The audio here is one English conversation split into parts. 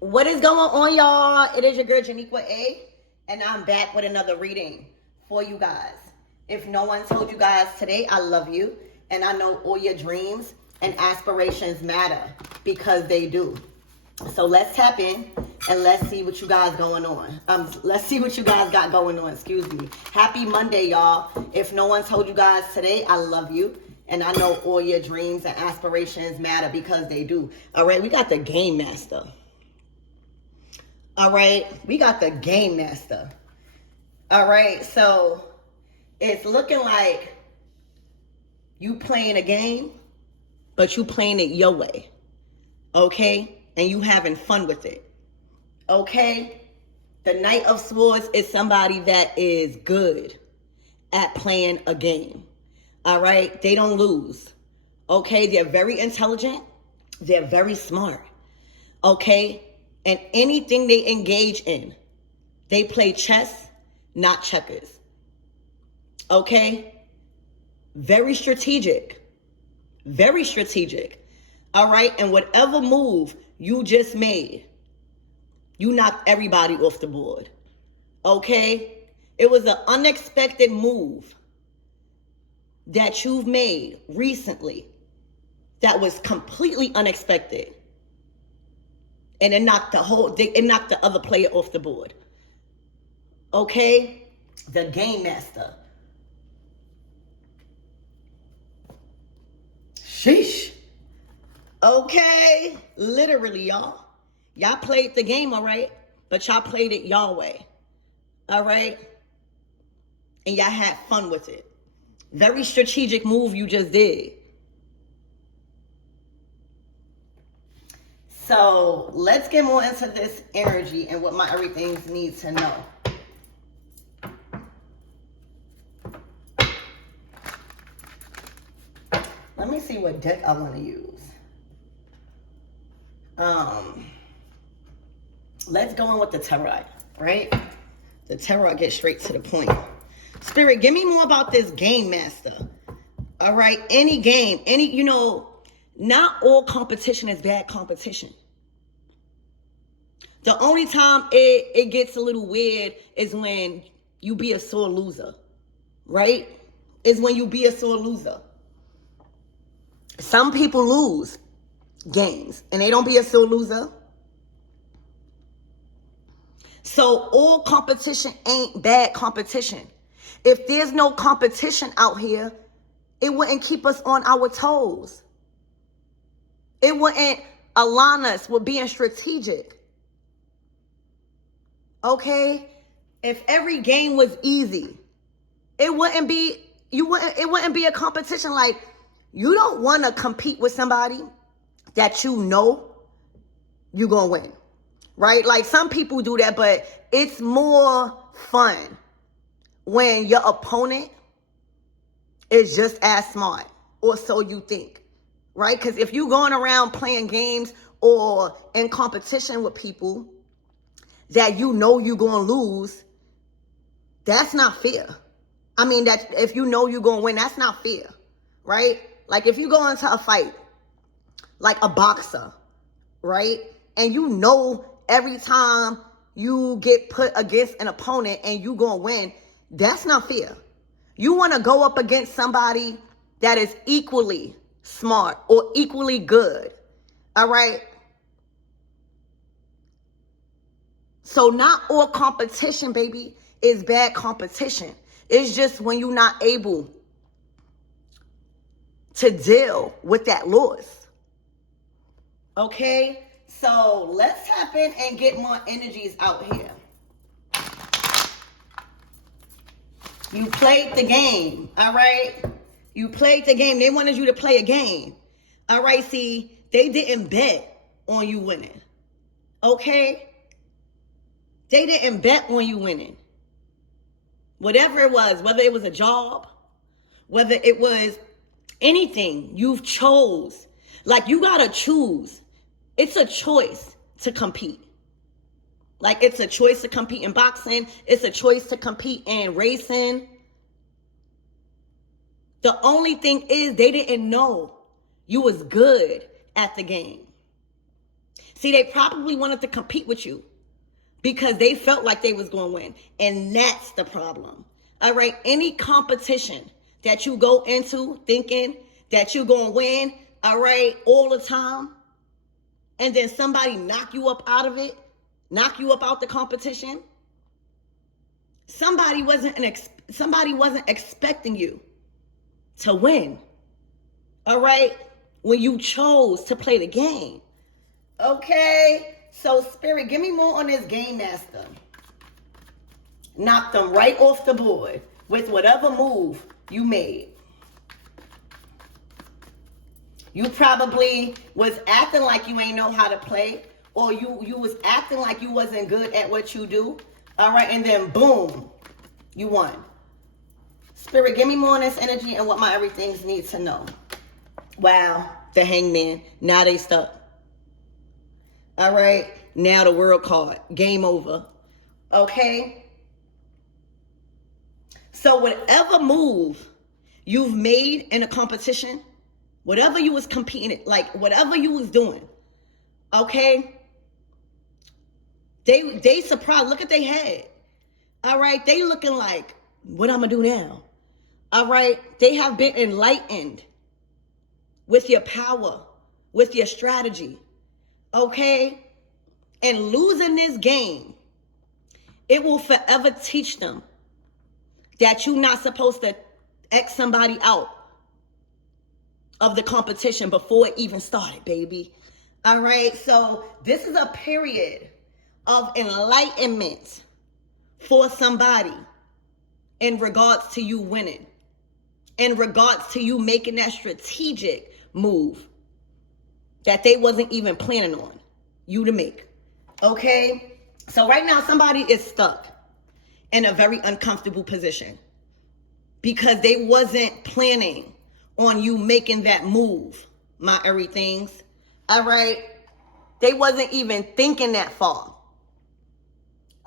What is going on, y'all? It is your girl, Janiqua A, and I'm back with another reading for you guys. If no one told you guys today, I love you, and I know all your dreams and aspirations matter because they do. So let's tap in and let's see what you guys going on. Let's see what you guys got going on. Excuse me. Happy Monday, y'all. If no one told you guys today, I love you. And I know all your dreams and aspirations matter because they do. All right, we got the Game Master. All right, we got the Game Master. All right, so it's looking like you playing a game, but you playing it your way. Okay? And you having fun with it. Okay? The Knight of Swords is somebody that is good at playing a game. All right? They don't lose. Okay? They're very intelligent. They're very smart. Okay? And anything they engage in, they play chess, not checkers. Okay? Very strategic. Very strategic. All right? And whatever move you just made, you knocked everybody off the board. Okay? It was an unexpected move that you've made recently that was completely unexpected. And it knocked the other player off the board. Okay? The Game Master. Sheesh. Okay? Literally, y'all. Y'all played the game, all right? But y'all played it y'all way. All right? And y'all had fun with it. Very strategic move you just did. So let's get more into this energy and what my everythings need to know. Let me see what deck I want to use. Let's go in with the Tarot, right? The Tarot gets straight to the point. Spirit, give me more about this Game Master. All right, any game, not all competition is bad competition. The only time it gets a little weird is when you be a sore loser, right? Is when you be a sore loser. Some people lose games and they don't be a sore loser. So all competition ain't bad competition. If there's no competition out here, it wouldn't keep us on our toes. It wouldn't align us with being strategic. Okay? If every game was easy, it wouldn't be a competition. Like, you don't want to compete with somebody that you know you're going to win. Right? Like, some people do that, but it's more fun when your opponent is just as smart, or so you think. Right? Because if you're going around playing games or in competition with people that you know you're going to lose, that's not fair. I mean, that if you know you're going to win, that's not fair, right? Like, if you go into a fight, like a boxer, right? And you know every time you get put against an opponent and you going to win, that's not fair. You want to go up against somebody that is equally smart or equally good, all right? So not all competition, baby, is bad competition. It's just when you're not able to deal with that loss. Okay? So let's tap in and get more energies out here. You played the game, all right? You played the game. They wanted you to play a game. All right, see, they didn't bet on you winning. Okay? They didn't bet on you winning. Whatever it was, whether it was a job, whether it was anything you've chose. Like, you gotta choose. It's a choice to compete. Like, it's a choice to compete in boxing. It's a choice to compete in racing. The only thing is they didn't know you was good at the game. See, they probably wanted to compete with you because they felt like they was going to win. And that's the problem. All right. Any competition that you go into thinking that you're going to win, all right, all the time, and then somebody knock you up out of it, knock you up out the competition, somebody wasn't expecting you to win. All right. When you chose to play the game. Okay. So Spirit, give me more on this Game Master. Knock them right off the board with whatever move you made. You probably was acting like you ain't know how to play, or you was acting like you wasn't good at what you do. All right, and then boom, you won. Spirit, give me more on this energy and what my everythings need to know. Wow, the Hangman. Now they stuck. All right, now the World card. Game over. Okay? So whatever move you've made in a competition, whatever you was competing, like whatever you was doing, okay? They surprised. Look at their head. All right? They looking like, what I'm going to do now? All right? They have been enlightened with your power, with your strategy. Okay? And losing this game, it will forever teach them that you're not supposed to X somebody out of the competition before it even started, baby. All right? So this is a period of enlightenment for somebody in regards to you winning, in regards to you making that strategic move that they wasn't even planning on you to make. Okay? So right now somebody is stuck in a very uncomfortable position because they wasn't planning on you making that move, my everythings. All right? They wasn't even thinking that far.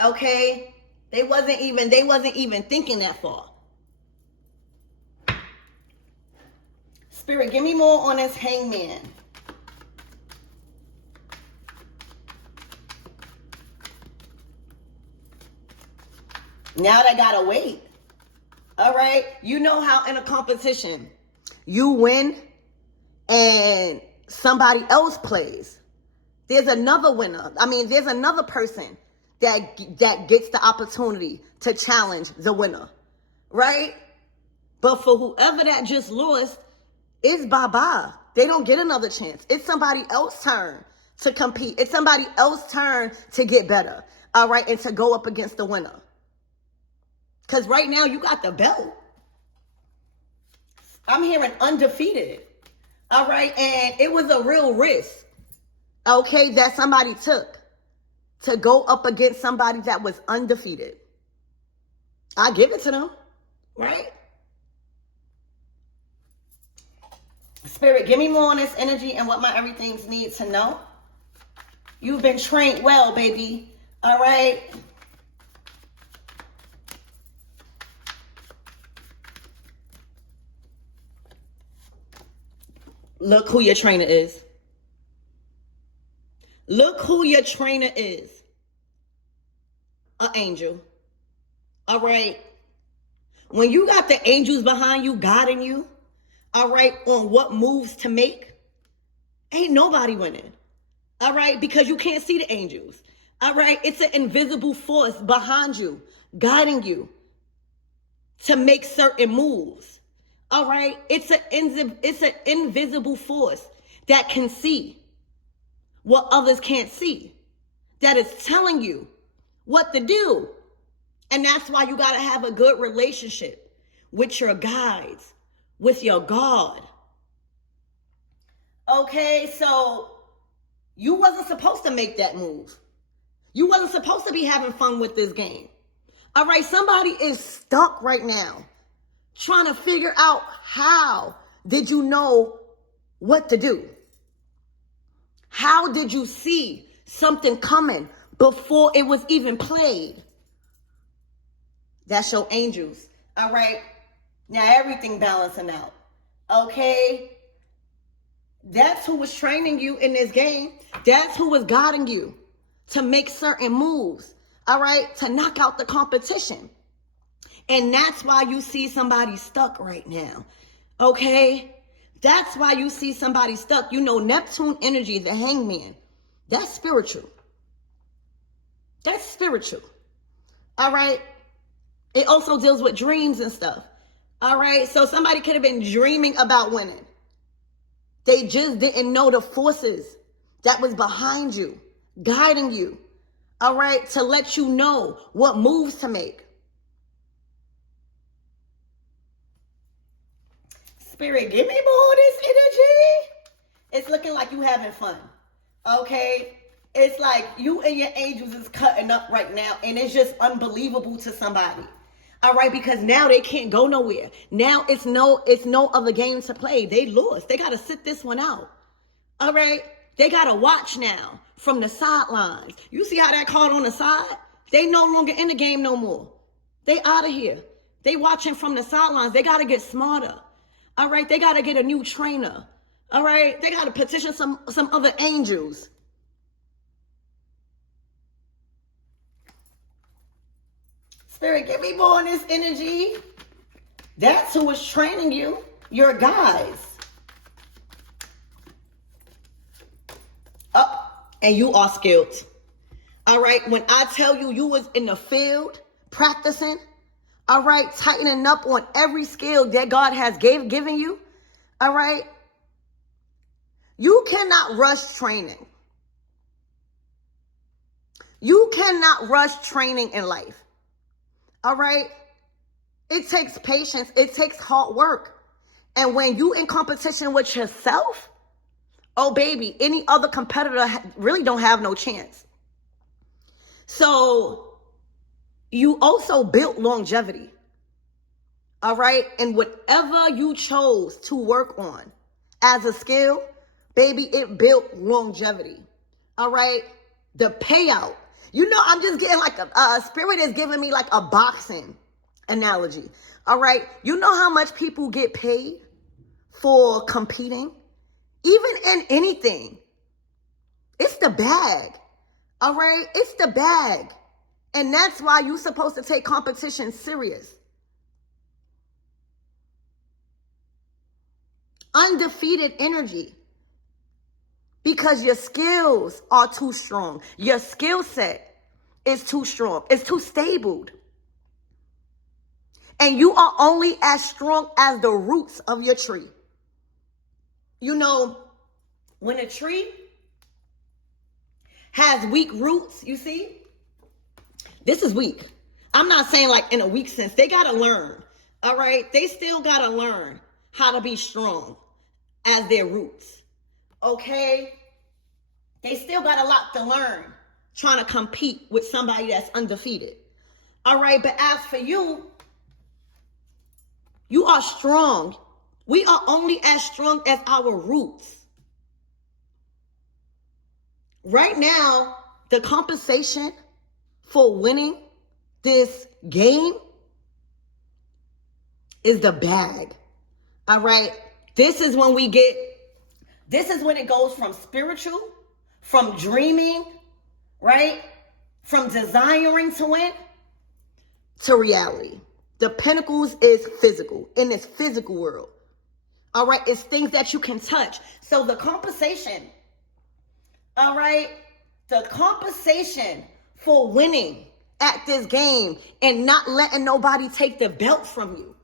Okay? They wasn't even thinking that far. Spirit, give me more on this Hangman. Now they gotta wait. All right? You know how in a competition, you win and somebody else plays. There's another winner. I mean, there's another person that gets the opportunity to challenge the winner. Right? But for whoever that just lost, it's bye-bye. They don't get another chance. It's somebody else's turn to compete. It's somebody else's turn to get better. All right? And to go up against the winner. Because right now you got the belt. I'm hearing undefeated. All right. And it was a real risk. Okay. That somebody took to go up against somebody that was undefeated. I give it to them. Right. Spirit, give me more on this energy and what my everythings need to know. You've been trained well, baby. All right. Look who your trainer is. Look who your trainer is. An angel. All right. When you got the angels behind you, guiding you, all right, on what moves to make, ain't nobody winning. All right, because you can't see the angels. All right, it's an invisible force behind you, guiding you to make certain moves. All right, it's an invisible force that can see what others can't see, that is telling you what to do. And that's why you got to have a good relationship with your guides, with your God. Okay, so you wasn't supposed to make that move. You wasn't supposed to be having fun with this game. All right, somebody is stuck right now trying to figure out how did you know what to do? How did you see something coming before it was even played? That's your angels. All right. Now everything balancing out. Okay. That's who was training you in this game. That's who was guiding you to make certain moves, all right, to knock out the competition. And that's why you see somebody stuck right now, okay? That's why you see somebody stuck. You know, Neptune energy, the hangman, that's spiritual. That's spiritual, all right? It also deals with dreams and stuff, all right? So somebody could have been dreaming about winning. They just didn't know the forces that was behind you, guiding you, all right, to let you know what moves to make. Spirit, give me more of this energy. It's looking like you having fun, okay? It's like you and your angels is cutting up right now, and it's just unbelievable to somebody. All right, because now they can't go nowhere. Now it's no other game to play. They lost. They got to sit this one out. All right, they got to watch now from the sidelines. You see how that card on the side? They no longer in the game no more. They out of here. They watching from the sidelines. They got to get smarter. All right, they got to get a new trainer. All right, they got to petition some other angels. Spirit, give me more on this energy. That's who is training you. Your guys. And you are skilled. All right, when I tell you you was in the field practicing, all right, tightening up on every skill that God has given you, all right, you cannot rush training. You cannot rush training in life. All right? It takes patience. It takes hard work. And when you in competition with yourself, oh, baby, any other competitor really don't have no chance. So you also built longevity. All right? And whatever you chose to work on as a skill, baby, it built longevity. All right? The payout. You know, I'm just getting like Spirit is giving me like a boxing analogy. All right. You know how much people get paid for competing? Even in anything. It's the bag. All right. It's the bag. And that's why you're supposed to take competition serious. Undefeated energy. Because your skills are too strong. Your skill set is too strong. It's too stable. And you are only as strong as the roots of your tree. You know, when a tree has weak roots, you see, this is weak. I'm not saying like in a weak sense. They got to learn. All right. They still got to learn how to be strong as their roots. Okay, they still got a lot to learn trying to compete with somebody that's undefeated. All right, but as for you, you are strong. We are only as strong as our roots. Right now, the compensation for winning this game is the bag. All right, this is when it goes from spiritual, from dreaming, right? From desiring to win to reality. The pinnacles is physical, in this physical world. All right, it's things that you can touch. So the compensation, all right, the compensation for winning at this game and not letting nobody take the belt from you,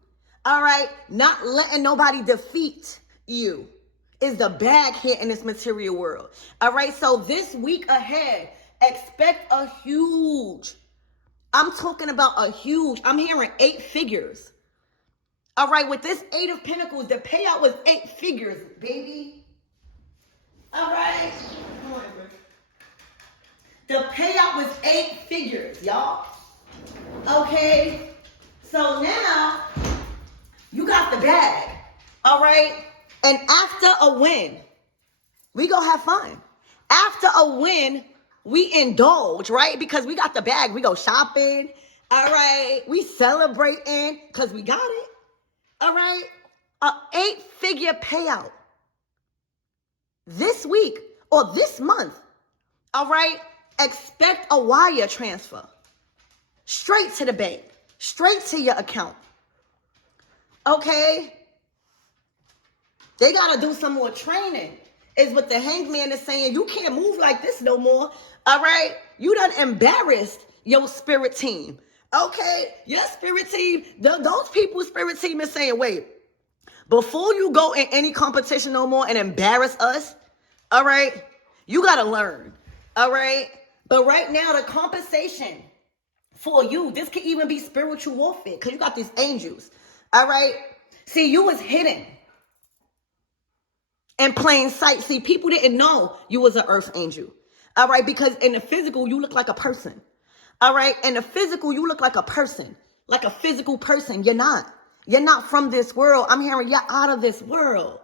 all right, not letting nobody defeat you, is the bag here in this material world. All right, so this week ahead, expect a huge, I'm talking about a huge, I'm hearing 8 figures. All right, with this 8 of Pentacles, the payout was 8 figures, baby. All right. Come on, Empress. The payout was 8 figures, y'all. Okay, so now you got the bag. All right. And after a win, we go have fun. After a win, we indulge, right? Because we got the bag. We go shopping. All right. We celebrating because we got it. All right. A 8-figure payout. this week or this month. All right? Expect a wire transfer. Straight to the bank. Straight to your account. Okay? They got to do some more training. Is what the hangman is saying. You can't move like this no more. All right? You done embarrassed your spirit team. Okay? Your spirit team, those people's spirit team is saying, wait, before you go in any competition no more and embarrass us, all right, you got to learn. All right? But right now, the compensation for you, this could even be spiritual warfare because you got these angels. All right? See, you was hidden in plain sight. See, people didn't know you was an earth angel. All right? Because in the physical, you look like a person. All right? In the physical, you look like a person. Like a physical person. You're not. You're not from this world. I'm hearing you're out of this world.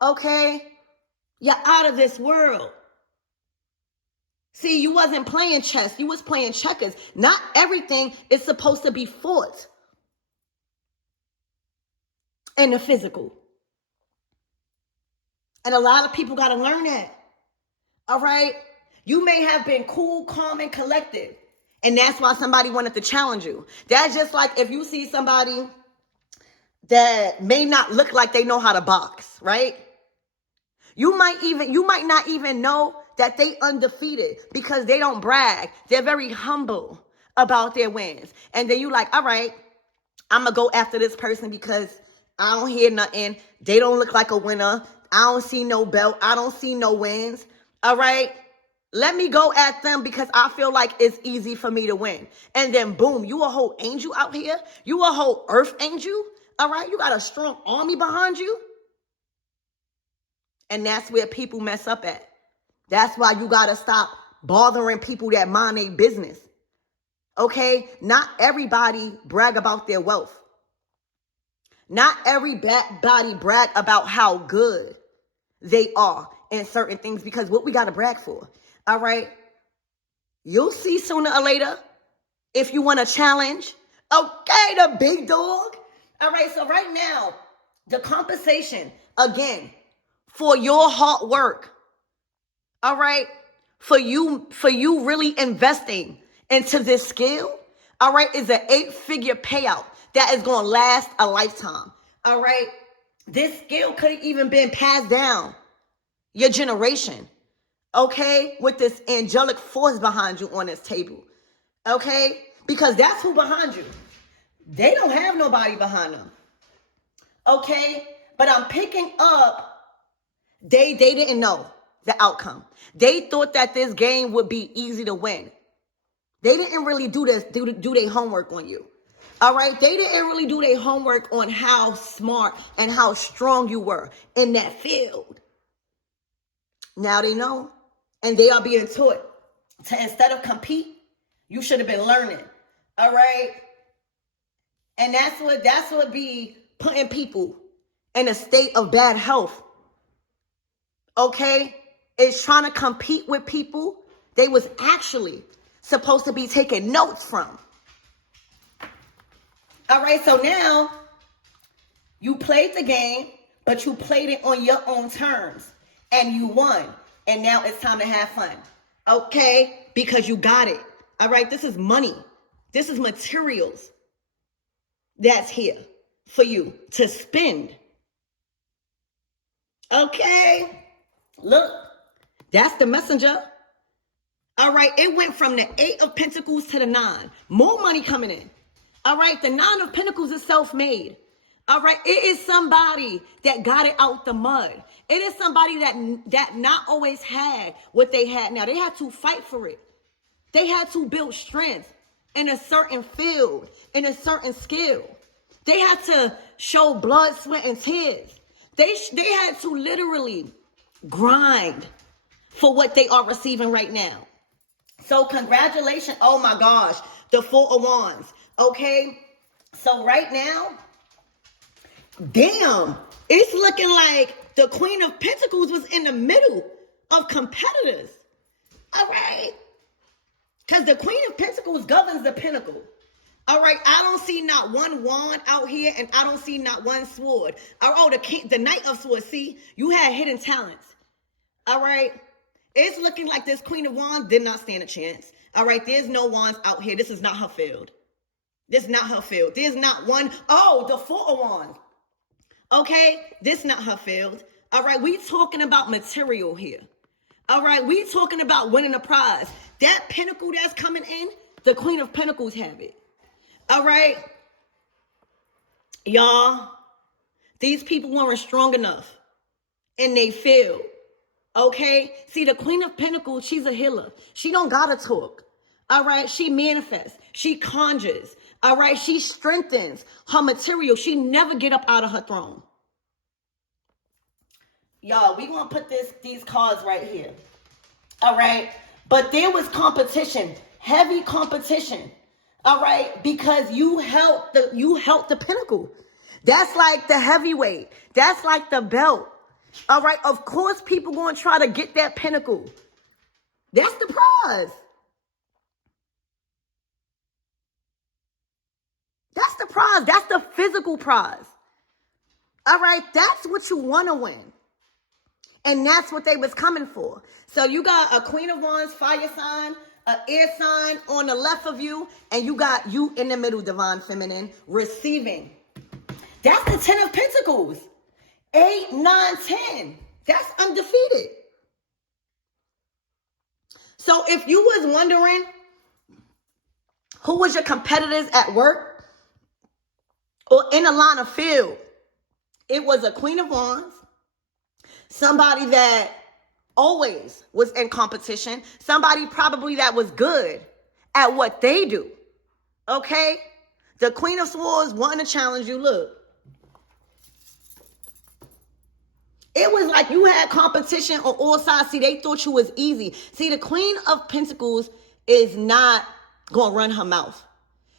Okay? You're out of this world. See, you wasn't playing chess. You was playing checkers. Not everything is supposed to be fought in the physical. And a lot of people got to learn that. All right? You may have been cool, calm, and collected. And that's why somebody wanted to challenge you. That's just like if you see somebody that may not look like they know how to box, right? You might not even know that they undefeated because they don't brag. They're very humble about their wins. And then you like, all right, I'm going to go after this person because I don't hear nothing. They don't look like a winner. I don't see no belt. I don't see no wins. All right. Let me go at them because I feel like it's easy for me to win. And then boom, you a whole angel out here. You a whole earth angel. All right. You got a strong army behind you. And that's where people mess up at. That's why you got to stop bothering people that mind their business. Okay? Not everybody brag about their wealth. Not everybody brag about how good they are in certain things because what we got to brag for. All right? You'll see sooner or later if you want a challenge. Okay, the big dog. All right, so right now, the compensation, again, for your hard work, all right, for you really investing into this skill, all right, is an 8-figure payout that is going to last a lifetime, all right? This skill could have even been passed down your generation, okay, with this angelic force behind you on this table, okay? Because that's who behind you. They don't have nobody behind them, okay? But I'm picking up, they didn't know the outcome. They thought that this game would be easy to win. They didn't really do their homework on you. All right? They didn't really do their homework on how smart and how strong you were in that field. Now they know. And they are being taught to, instead of compete, you should have been learning. All right? And that's what be putting people in a state of bad health. Okay? Is trying to compete with people they was actually supposed to be taking notes from. All right, so now you played the game, but you played it on your own terms and you won. And now it's time to have fun. Okay? Because you got it. All right, this is money. This is materials that's here for you to spend. Okay? Look. That's the messenger. All right, it went from the 8 of Pentacles to the 9. More money coming in. All right, the 9 of Pentacles is self-made. All right, it is somebody that got it out the mud. It is somebody that not always had what they had now. They had to fight for it. They had to build strength in a certain field, in a certain skill. They had to show blood, sweat, and tears. They had to literally grind for what they are receiving right now. So congratulations. Oh my gosh. The 4 of Wands. Okay. So right now, damn, it's looking like the Queen of Pentacles was in the middle of competitors. All right. Because the Queen of Pentacles governs the pinnacle. All right. I don't see not one wand out here and I don't see not one sword. Oh, the Knight of Swords. See, you had hidden talents. All right. It's looking like this Queen of Wands did not stand a chance. All right. There's no wands out here. This is not her field. This is not her field. There's not one. Oh, the Four of Wands. Okay. This is not her field. All right. We talking about material here. All right. We talking about winning a prize. That pinnacle that's coming in, the Queen of Pentacles have it. All right. Y'all, these people weren't strong enough and they failed. Okay? See, the Queen of Pentacles, she's a healer. She don't gotta talk. All right? She manifests. She conjures. All right? She strengthens her material. She never get up out of her throne. Y'all, we gonna put these cards right here. All right? But there was competition. Heavy competition. All right? Because you held the pinnacle. That's like the heavyweight. That's like the belt. All right, of course, people going to try to get that pinnacle. That's the prize. That's the prize. That's the physical prize. All right, that's what you want to win. And that's what they was coming for. So you got a Queen of Wands, fire sign, an air sign on the left of you, and you got you in the middle, divine feminine, receiving. That's the 10 of Pentacles. 8, 9, 10. That's undefeated. So if you was wondering who was your competitors at work or in a line of field, it was a Queen of Wands, somebody that always was in competition, somebody probably that was good at what they do. Okay? The Queen of Swords wanting to challenge you. Look. It was like you had competition on all sides. See, they thought you was easy. See, the Queen of Pentacles is not going to run her mouth.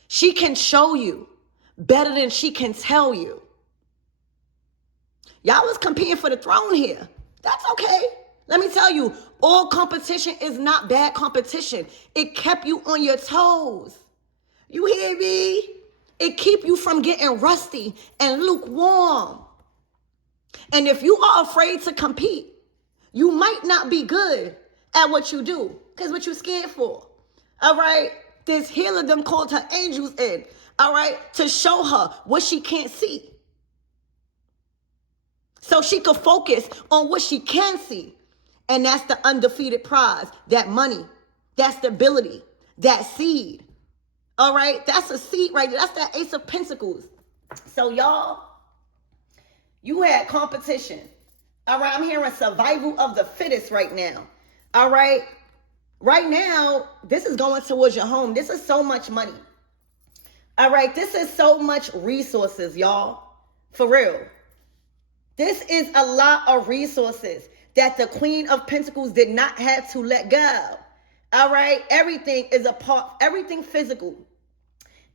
She can show you better than she can tell you. Y'all was competing for the throne here. That's okay. Let me tell you, all competition is not bad competition. It kept you on your toes. You hear me? It keep you from getting rusty and lukewarm. And if you are afraid to compete, you might not be good at what you do because what you're scared for. All right? This healer them called her angels in, all right, to show her what she can't see. So she could focus on what she can see. And that's the undefeated prize, that money, that stability, that seed. All right? That's a seed right there. That's that Ace of Pentacles. So y'all, you had competition. All right, I'm hearing survival of the fittest right now. All right. Right now, this is going towards your home. This is so much money. All right, this is so much resources, y'all. For real. This is a lot of resources that the Queen of Pentacles did not have to let go. All right, everything is a part, everything physical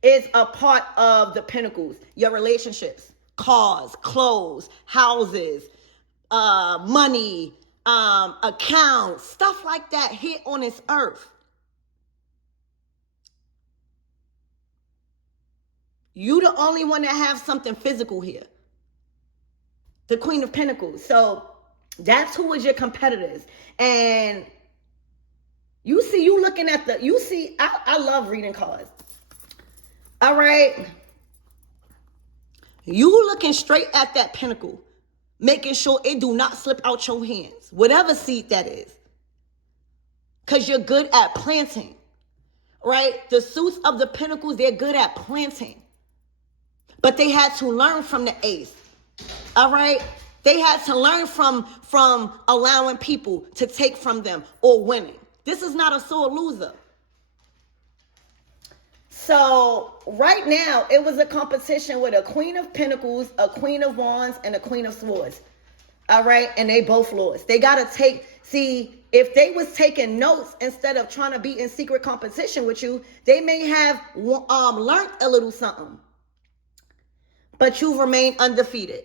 is a part of the Pentacles. Your relationships. Cars, clothes, houses, money, accounts, stuff like that here on this earth. You the only one that have something physical here. The Queen of Pentacles. So that's who was your competitors. And you see, you looking at the, you see, I love reading cards. All right. You looking straight at that pinnacle, making sure it do not slip out your hands, whatever seed that is. Because you're good at planting, right? The suits of the Pentacles, they're good at planting. But they had to learn from the Ace, all right? They had to learn from allowing people to take from them or winning. This is not a sore loser. So right now, it was a competition with a Queen of Pentacles, a Queen of Wands, and a Queen of Swords. All right? And they both lost. They got to take, see, if they was taking notes instead of trying to be in secret competition with you, they may have learned a little something. But you remain undefeated.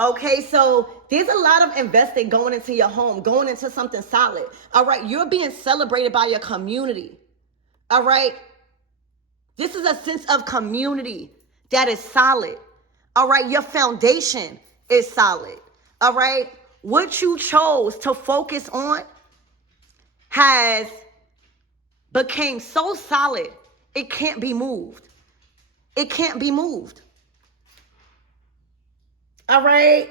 Okay, so there's a lot of investing going into your home, going into something solid. All right, you're being celebrated by your community. All right? This is a sense of community that is solid. All right. Your foundation is solid. All right. what you chose to focus on has became so solid, it can't be moved. It can't be moved. All right?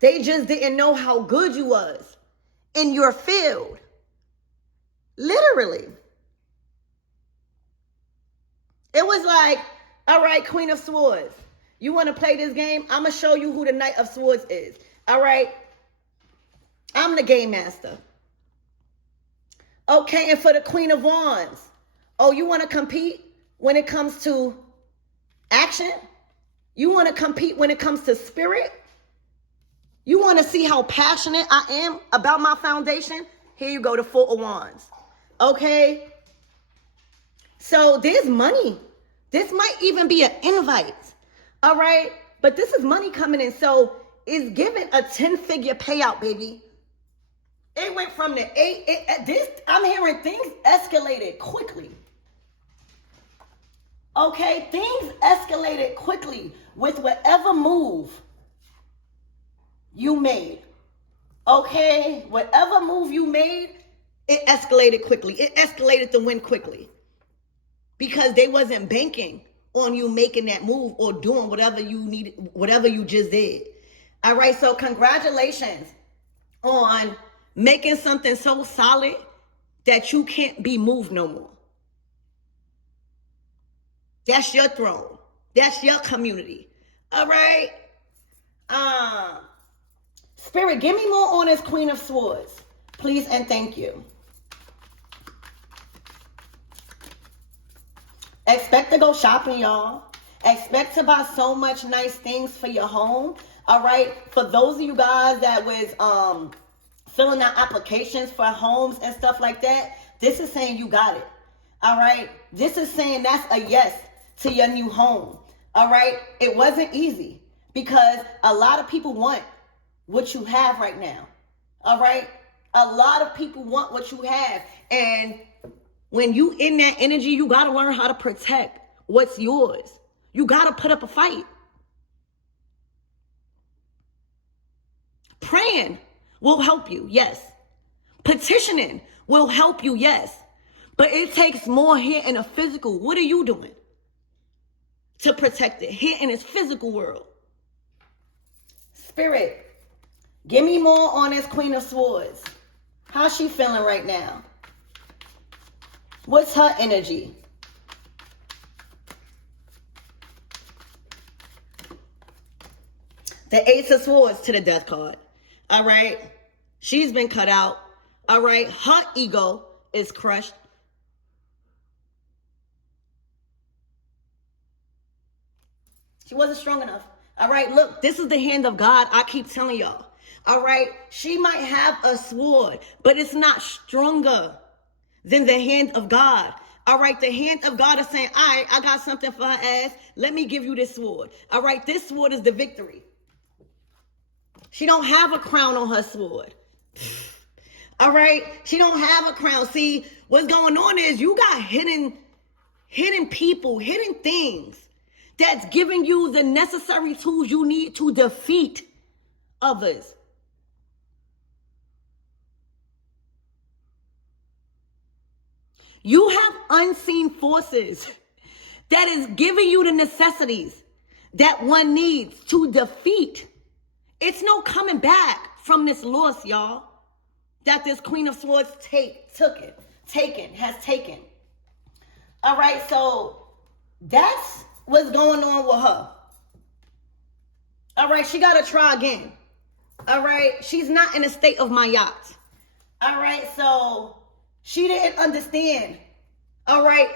They just didn't know how good you was in your field. Literally. It was like, all right, Queen of Swords, you want to play this game? I'm going to show you who the Knight of Swords is. All right? I'm the game master. Okay, and for the Queen of Wands, oh, you want to compete when it comes to action? You want to compete when it comes to spirit? You want to see how passionate I am about my foundation? Here you go, the Four of Wands. Okay? So there's money. This might even be an invite. All right? But this is money coming in. So it's giving a 10-figure payout, baby. It went from the 8. I'm hearing things escalated quickly. Okay? Things escalated quickly with whatever move you made. Okay? Whatever move you made, it escalated quickly. It escalated the win quickly. Because they wasn't banking on you making that move or doing whatever you needed, whatever you just did. All right, so congratulations on making something so solid that you can't be moved no more. That's your throne. That's your community. All right? Spirit, give me more on this Queen of Swords. Please and thank you. Expect to go shopping, y'all. Expect to buy so much nice things for your home. All right? For those of you guys that was filling out applications for homes and stuff like that, this is saying you got it. All right? This is saying that's a yes to your new home. All right? It wasn't easy because a lot of people want what you have right now. All right? A lot of people want what you have. And when you in that energy, you got to learn how to protect what's yours. You got to put up a fight. Praying will help you, yes. Petitioning will help you, yes. But it takes more here in the physical. What are you doing to protect it here in this physical world? Spirit, give me more on this Queen of Swords. How's she feeling right now? What's her energy? The Ace of Swords to the Death card. All right. She's been cut out. All right. Her ego is crushed. She wasn't strong enough. All right. Look, this is the hand of God. I keep telling y'all. All right. She might have a sword, but it's not stronger than the hand of God. All right, the hand of God is saying, all right, I got something for her ass. Let me give you this sword. All right, this sword is the victory. She don't have a crown on her sword. All right, she don't have a crown. See, what's going on is you got hidden people, hidden things that's giving you the necessary tools you need to defeat others. You have unseen forces that is giving you the necessities that one needs to defeat. It's no coming back from this loss, y'all, that this Queen of Swords has taken. All right, so that's what's going on with her. All right, she got to try again. All right, she's not in a state of my yacht. All right, so she didn't understand. All right.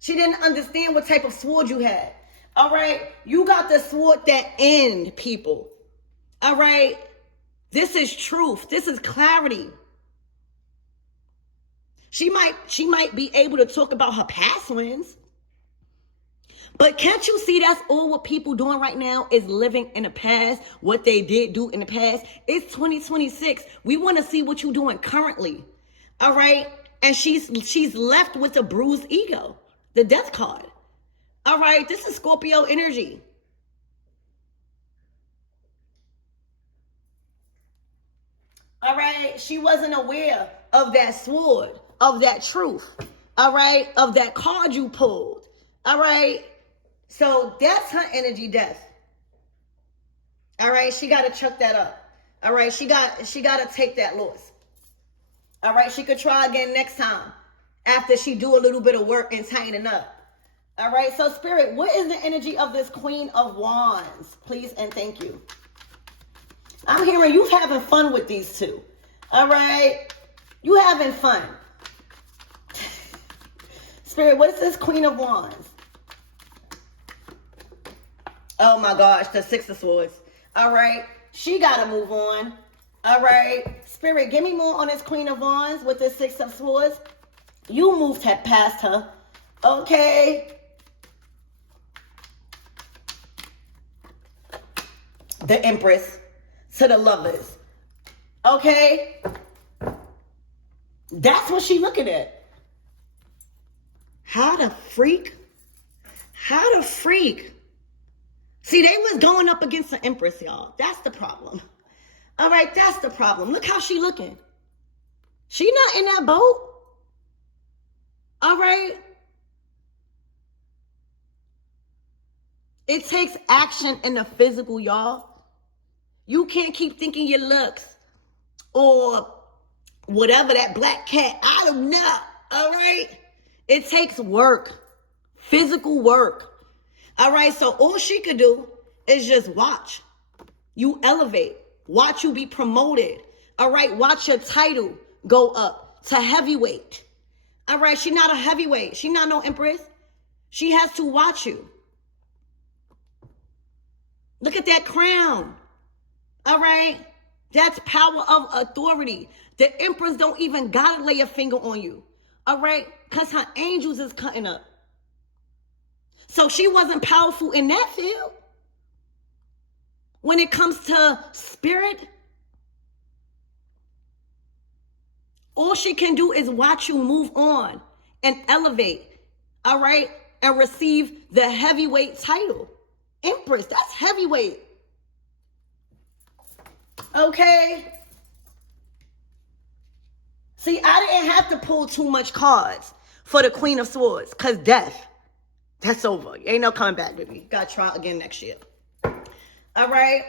She didn't understand what type of sword you had. All right. You got the sword that ends people. All right. This is truth. This is clarity. She might be able to talk about her past wins. But can't you see that's all what people doing right now is living in the past, what they did do in the past? It's 2026. We want to see what you're doing currently. All right. And she's left with a bruised ego, the Death card. All right. This is Scorpio energy. All right. She wasn't aware of that sword, of that truth. All right. Of that card you pulled. All right. So that's her energy death. All right. She got to chuck that up. All right. She got to take that loss. All right. She could try again next time after she do a little bit of work and tighten up. All right. So Spirit, what is the energy of this Queen of Wands? Please and thank you. I'm hearing you having fun with these two. All right. You having fun. Spirit, what is this Queen of Wands? Oh my gosh, the Six of Swords. All right. She got to move on. All right. Spirit, give me more on this Queen of Wands with the Six of Swords. You moved past her. Okay. The Empress to the Lovers. Okay. That's what she looking at. How the freak? How the freak? See, they was going up against the Empress, y'all. That's the problem. All right, that's the problem. Look how she looking. She not in that boat. All right. It takes action in the physical, y'all. You can't keep thinking your looks or whatever, that black cat. I don't know. All right. It takes work, physical work. All right. So all she could do is just watch you elevate, watch you be promoted. All right. Watch your title go up to heavyweight. All right. She's not a heavyweight. She's not no Empress. She has to watch you. Look at that crown. All right. That's power of authority. The Empress don't even gotta lay a finger on you. All right. Because her angels is cutting up. So she wasn't powerful in that field. When it comes to spirit, all she can do is watch you move on and elevate. All right. And receive the heavyweight title. Empress, that's heavyweight. Okay. See, I didn't have to pull too much cards for the Queen of Swords because death, that's over. Ain't no coming back, baby. Gotta try again next year. All right.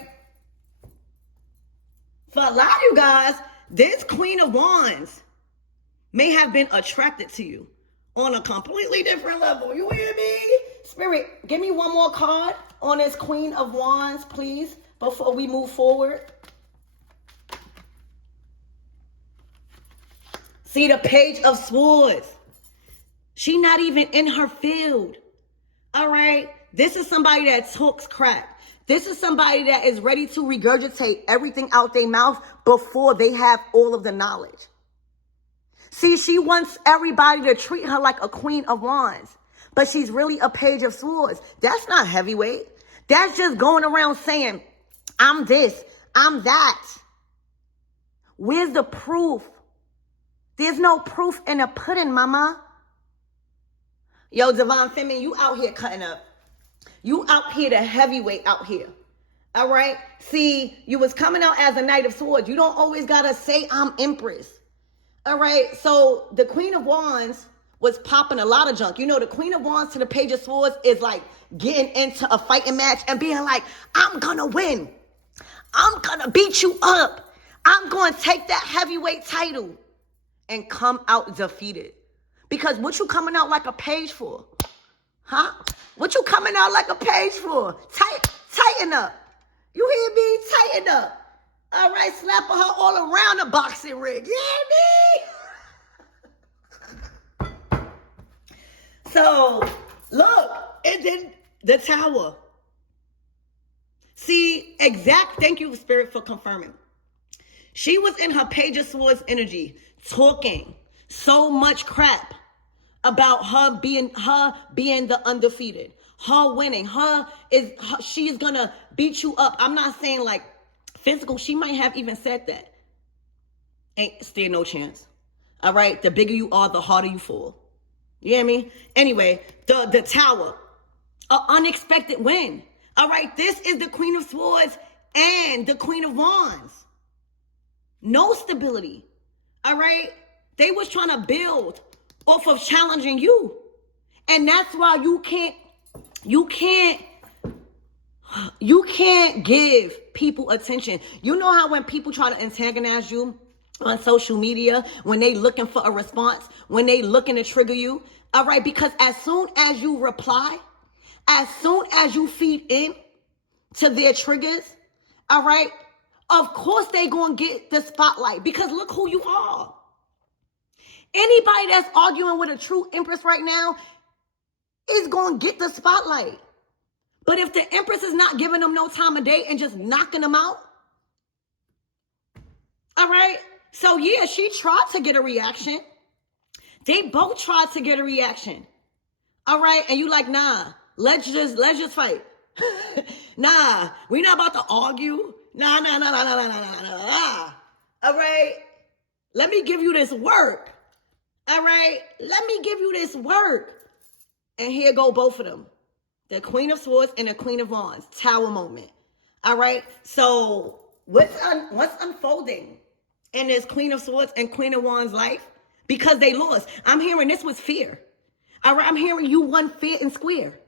For a lot of you guys, this Queen of Wands may have been attracted to you on a completely different level. You hear me? Spirit, give me one more card on this Queen of Wands, please, before we move forward. See, the Page of Swords. She not even in her field. All right? This is somebody that talks crap. This is somebody that is ready to regurgitate everything out their mouth before they have all of the knowledge. See, she wants everybody to treat her like a Queen of Wands, but she's really a Page of Swords. That's not heavyweight. That's just going around saying, I'm this, I'm that. Where's the proof? There's no proof in the pudding, mama. Yo, Divine Feminine, you out here cutting up. You out here the heavyweight out here. All right? See, you was coming out as a Knight of Swords. You don't always got to say I'm Empress. All right? So the Queen of Wands was popping a lot of junk. You know, the Queen of Wands to the Page of Swords is like getting into a fighting match and being like, I'm going to win. I'm going to beat you up. I'm going to take that heavyweight title. And come out defeated. Because what you coming out like a page for? Huh? What you coming out like a page for? Tighten up. You hear me? Tighten up. All right, slapping her all around the boxing ring. You hear me? So, look. And then the Tower. See, thank you, Spirit, for confirming. She was in her Page of Swords energy, talking so much crap about her being the undefeated, her winning, she's gonna beat you up. I'm not saying like physical. She might have even said that. Ain't still no chance. All right, the bigger you are, the harder you fall. You hear me? Anyway, the Tower, an unexpected win. All right, this is the Queen of Swords and the Queen of Wands. no stability. All right? They was trying to build off of challenging you. And that's why you can't give people attention. You know how when people try to antagonize you on social media, when they looking for a response, when they looking to trigger you, all right? Because as soon as you reply, as soon as you feed in to their triggers, all right, of course they gonna get the spotlight because look who you are. Anybody that's arguing with a true Empress right now is gonna get the spotlight. But if the Empress is not giving them no time of day and just knocking them out, all right? So yeah, she tried to get a reaction. They both tried to get a reaction. All right? And you like, nah, let's just fight. Nah, we not about to argue. Nah. All right? Let me give you this work. All right? Let me give you this work. And here go both of them. The Queen of Swords and the Queen of Wands. Tower moment. All right? So what's unfolding in this Queen of Swords and Queen of Wands life? Because they lost. I'm hearing this was fear. All right? I'm hearing you won fair and square.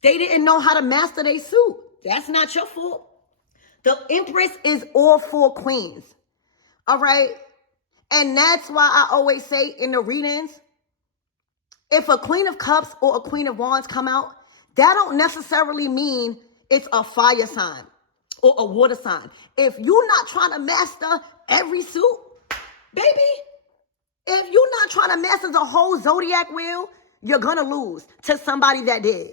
They didn't know how to master their suit. That's not your fault. The Empress is all four queens. All right? And that's why I always say in the readings, if a Queen of Cups or a Queen of Wands come out, that don't necessarily mean it's a fire sign or a water sign. If you're not trying to master every suit, baby, if you're not trying to master the whole zodiac wheel, you're going to lose to somebody that did.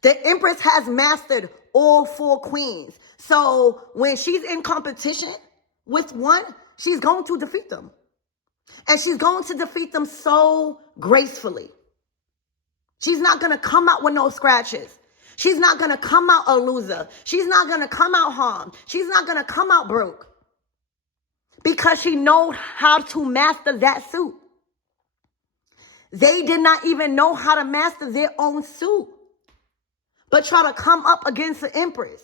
The Empress has mastered all four queens. So when she's in competition with one, she's going to defeat them. And she's going to defeat them so gracefully. She's not going to come out with no scratches. She's not going to come out a loser. She's not going to come out harmed. She's not going to come out broke. Because she knows how to master that suit. They did not even know how to master their own suit, but try to come up against the Empress.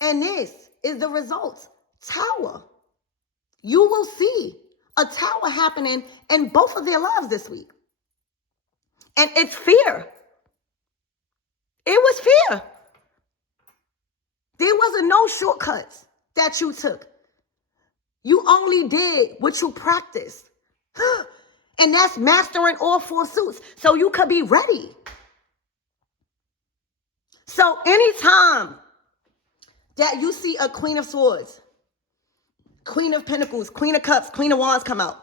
And this is the result. Tower. You will see a tower happening in both of their lives this week. And it's fear. It was fear. There wasn't no shortcuts that you took. You only did what you practiced. And that's mastering all four suits. So you could be ready. So anytime that you see a Queen of Swords, Queen of Pentacles, Queen of Cups, Queen of Wands come out,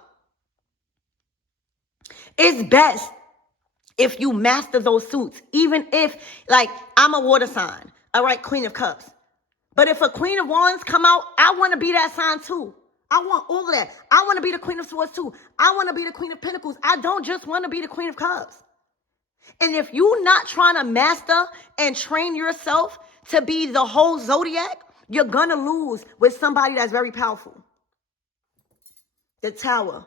it's best if you master those suits. Even if, like, I'm a water sign. All right, Queen of Cups. But if a Queen of Wands come out, I want to be that sign too. I want all of that. I want to be the Queen of Swords too. I want to be the Queen of Pentacles. I don't just want to be the Queen of Cups. And if you're not trying to master and train yourself to be the whole zodiac, you're going to lose with somebody that's very powerful. The Tower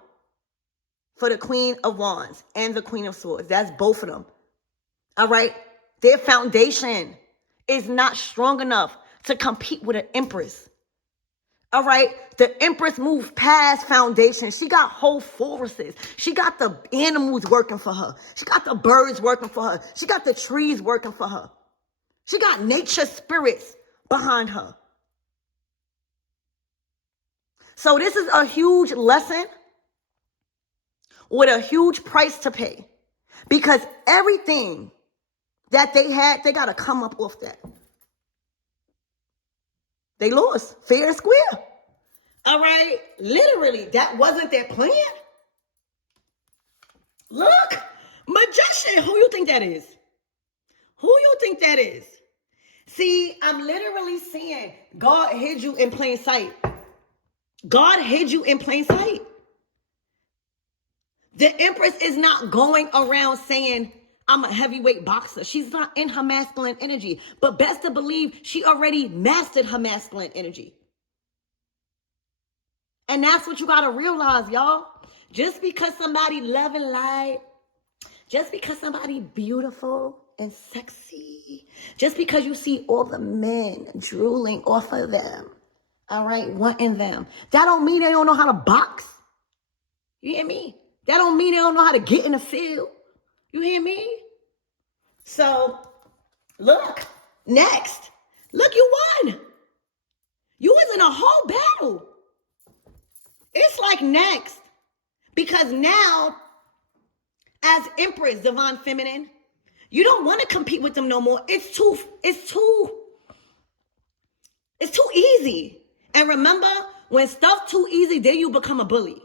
for the Queen of Wands and the Queen of Swords. That's both of them. All right? Their foundation is not strong enough to compete with an Empress. All right? The Empress moved past foundation. She got whole forests. She got the animals working for her. She got the birds working for her. She got the trees working for her. She got nature spirits behind her. So this is a huge lesson with a huge price to pay. Because everything that they had, they got to come up off that. They lost fair and square. All right? Literally, that wasn't their plan. Look, magician, who you think that is? Who you think that is? See, I'm literally seeing God hid you in plain sight. God hid you in plain sight. The Empress is not going around saying, I'm a heavyweight boxer. She's not in her masculine energy. But best to believe she already mastered her masculine energy. And that's what you got to realize, y'all. Just because somebody love and light, just because somebody beautiful and sexy, just because you see all the men drooling off of them, All right, wanting them. That don't mean they don't know how to box. You hear me? That don't mean they don't know how to get in the field. You hear me? So, look, next. Look, you won. You was in a whole battle. It's like next. Because now, as Empress, Divine Feminine, you don't want to compete with them no more. It's too easy. And remember, when stuff too easy, then you become a bully.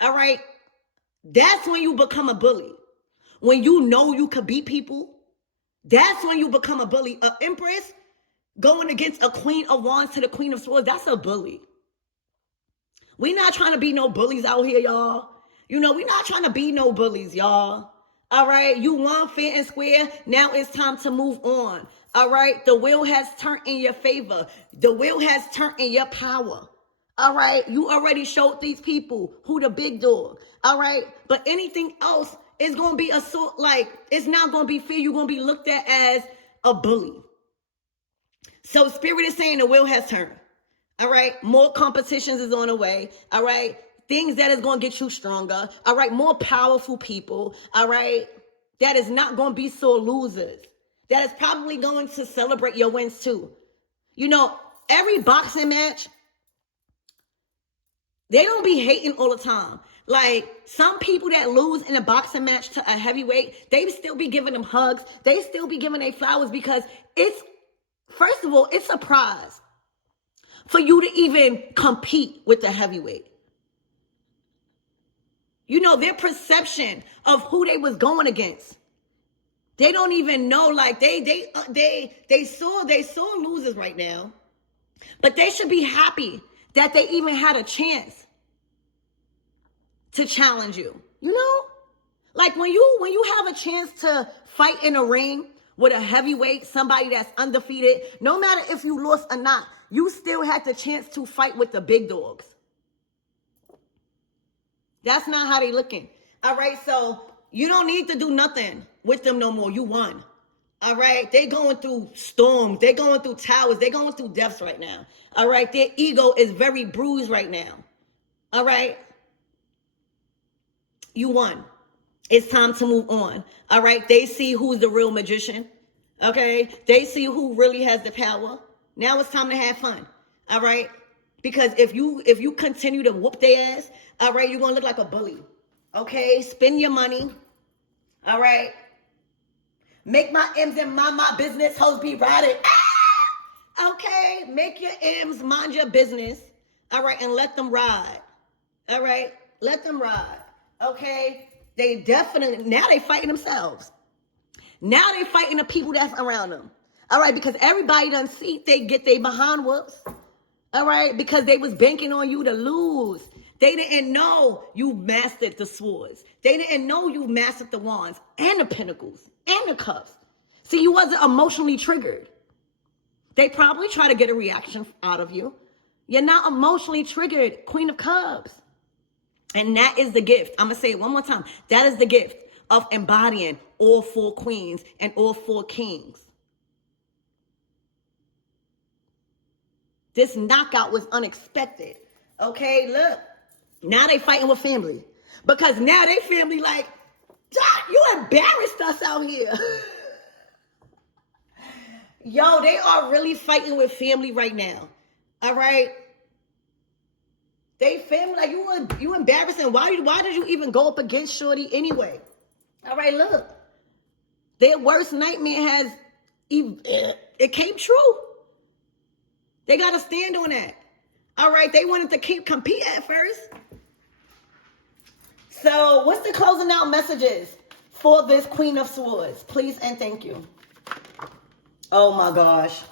All right? That's when you become a bully. When you know you could beat people, that's when you become a bully. An Empress going against a Queen of Wands to the Queen of Swords, that's a bully. We not trying to be no bullies out here, y'all. You know, we not trying to be no bullies, y'all. All right, you won fair and square. Now it's time to move on. All right, the wheel has turned in your favor. The wheel has turned in your power. All right, you already showed these people who the big dog. All right, but anything else is going to be it's not going to be fair. You're going to be looked at as a bully. So Spirit is saying the wheel has turned. All right, more competitions is on the way. All right, things that is going to get you stronger. All right, more powerful people. All right, that is not going to be sore losers. That is probably going to celebrate your wins too. You know, every boxing match, they don't be hating all the time. Like, some people that lose in a boxing match to a heavyweight, they still be giving them hugs. They still be giving them flowers because first of all, it's a prize for you to even compete with the heavyweight. You know, their perception of who they was going against. They don't even know, like, they saw losers right now. But they should be happy that they even had a chance to challenge you. You know? Like, when you have a chance to fight in a ring with a heavyweight, somebody that's undefeated, no matter if you lost or not, you still had the chance to fight with the big dogs. That's not how they looking. All right, so you don't need to do nothing with them no more. You won. All right, they going through storms. They going through towers. They going through deaths right now. All right, their ego is very bruised right now. All right, you won. It's time to move on. All right, they see who's the real magician. Okay, they see who really has the power. Now it's time to have fun. All right, because if you continue to whoop their ass, all right, you're gonna look like a bully. Okay, spend your money. All right, make my M's and my business, hoes be riding. Ah! Okay, make your M's, mind your business. All right, and let them ride. All right, let them ride. Okay, they definitely, now they fighting themselves. Now they fighting the people that's around them. All right, because everybody done see they get their behind whoops. All right, because they was banking on you to lose. They didn't know you mastered the swords. They didn't know you mastered the wands and the pentacles and the cups. See, you wasn't emotionally triggered. They probably try to get a reaction out of you. You're not emotionally triggered, Queen of Cups. And that is the gift. I'm going to say it one more time. That is the gift of embodying all four queens and all four kings. This knockout was unexpected. Okay, look. Now they fighting with family. Because now they family like, Doc, you embarrassed us out here. Yo, they are really fighting with family right now. All right? They family like, you embarrassing. Why did you even go up against Shorty anyway? All right, look. Their worst nightmare it came true. They got to stand on that. All right, they wanted to compete at first. So what's the closing out messages for this Queen of Swords? Please and thank you. Oh my gosh.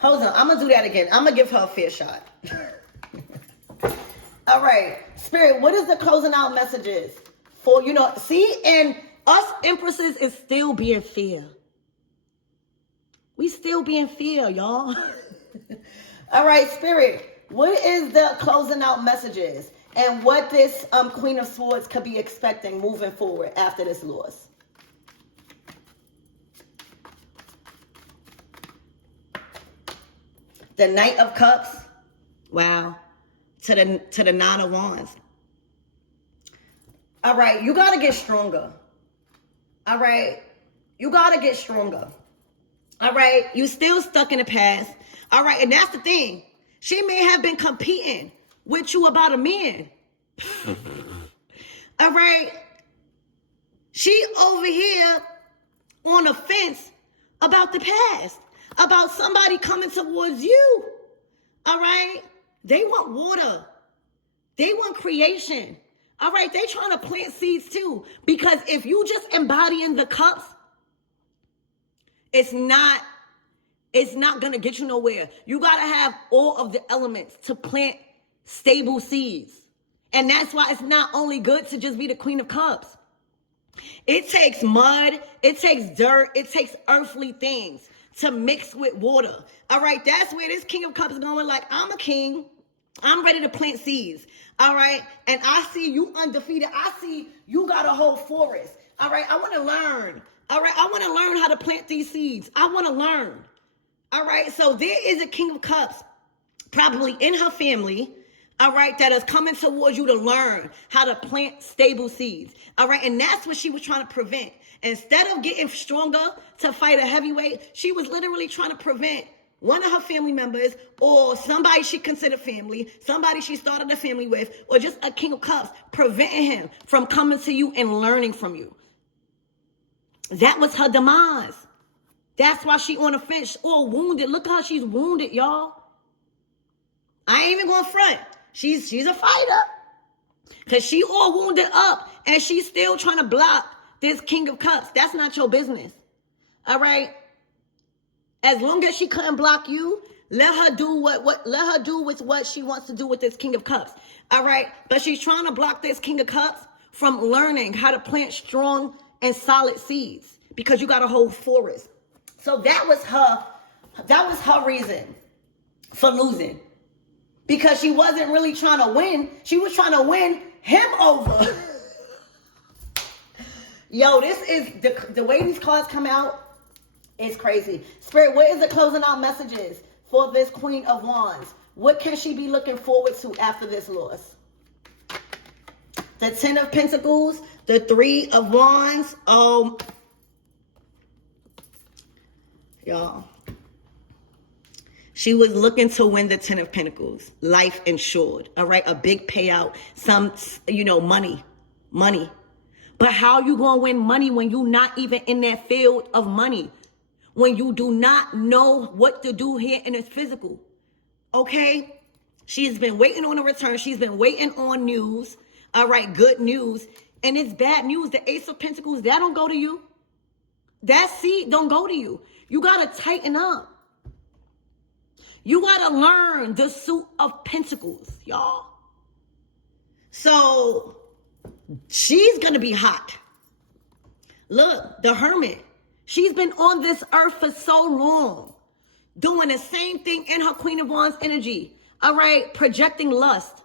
Hold on, I'm going to do that again. I'm going to give her a fair shot. All right, Spirit, what is the closing out messages for, see, and us Empresses is still being fair. We still being fair, y'all. All right, Spirit, what is the closing out messages and what this Queen of Swords could be expecting moving forward after this loss? the Knight of Cups, wow, to the Nine of Wands. All right, you got to get stronger. All right, you got to get stronger. All right, you still stuck in the past. All right, and that's the thing. She may have been competing with you about a man. All right, she over here on the fence about the past, about somebody coming towards you. All right, they want water. They want creation. All right, they trying to plant seeds too. Because if you just embodying the cups, it's not going to get you nowhere. You got to have all of the elements to plant stable seeds. And that's why it's not only good to just be the Queen of Cups. It takes mud, it takes dirt, it takes earthly things to mix with water. All right, that's where this King of Cups is going. Like, I'm a king. I'm ready to plant seeds. All right, and I see you undefeated. I see you got a whole forest. All right, I want to learn. All right, I want to learn how to plant these seeds. I want to learn. All right, so there is a King of Cups probably in her family, all right, that is coming towards you to learn how to plant stable seeds. All right, and that's what she was trying to prevent. Instead of getting stronger to fight a heavyweight, she was literally trying to prevent one of her family members or somebody she considered family, somebody she started a family with, or just a King of Cups, preventing him from coming to you and learning from you. That was her demise. That's why she on the fence, all wounded. Look how she's wounded, y'all. I ain't even going to front. She's a fighter. Because she all wounded up and she's still trying to block this King of Cups. That's not your business. All right? As long as she couldn't block you, let her do with what she wants to do with this King of Cups. All right? But she's trying to block this King of Cups from learning how to plant strong and solid seeds because you got a whole forest. So that was her reason for losing. Because she wasn't really trying to win. She was trying to win him over. Yo, this is the way these cards come out is crazy. Spirit, what is the closing out messages for this Queen of Wands? What can she be looking forward to after this loss? The 10 of Pentacles, the 3 of Wands. Y'all. She was looking to win the 10 of Pentacles, life insured, all right? A big payout, some, money. But how you going to win money when you not even in that field of money? When you do not know what to do here in this physical, okay? She's been waiting on a return. She's been waiting on news, all right, good news. And it's bad news. The Ace of Pentacles, that don't go to you. That seed don't go to you. You got to tighten up. You got to learn the suit of Pentacles, y'all. So she's going to be hot. Look, the Hermit. She's been on this earth for so long, doing the same thing in her Queen of Wands energy. All right, projecting lust.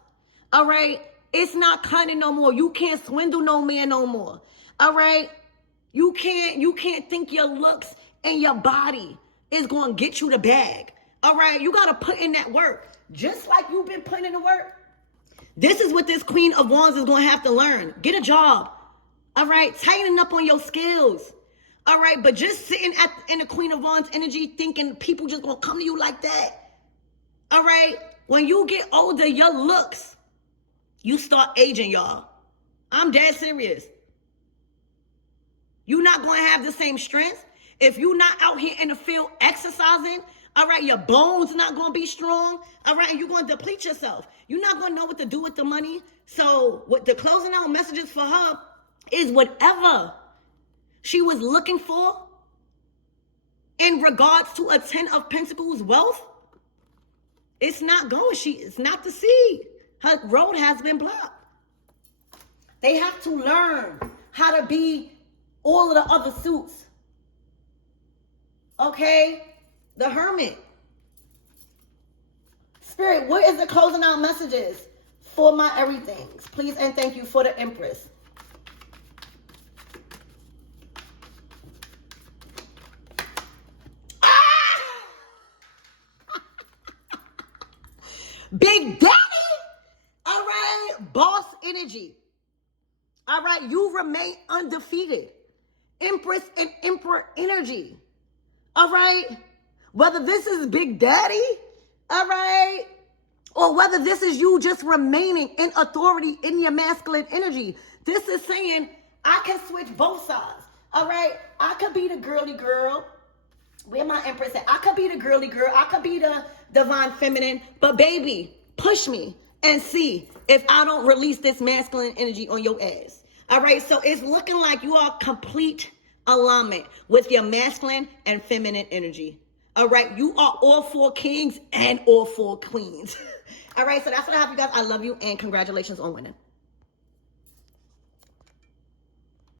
All right, it's not cunning no more. You can't swindle no man no more. All right, you can't think your looks and your body is going to get you the bag. All right, you got to put in that work. Just like you've been putting in the work. This is what this Queen of Wands is going to have to learn. Get a job. All right, tighten up on your skills. All right, but just sitting in the Queen of Wands energy thinking people just going to come to you like that. All right, when you get older, your looks, you start aging, y'all. I'm dead serious. You're not going to have the same strength. If you're not out here in the field exercising, all right, your bones not going to be strong. All right, and you're going to deplete yourself. You're not going to know what to do with the money. So what the closing out messages for her is whatever she was looking for in regards to a 10 of Pentacles wealth, it's not going. It's not the seed. Her road has been blocked. They have to learn how to be all of the other suits. Okay? The Hermit. Spirit, what is the closing out messages for my everythings? Please and thank you for the Empress. boss energy. All right, you remain undefeated. Empress and Emperor energy. All right, whether this is Big Daddy, all right, or whether this is you just remaining in authority in your masculine energy. This is saying I can switch both sides. All right, I could be the girly girl. Where my Empress at? I could be the girly girl. I could be the divine feminine. But baby, push me and see if I don't release this masculine energy on your ass. All right, so it's looking like you are complete alignment with your masculine and feminine energy. All right, you are all 4 kings and all 4 queens. All right, so that's what I have, you guys. I love you and congratulations on winning.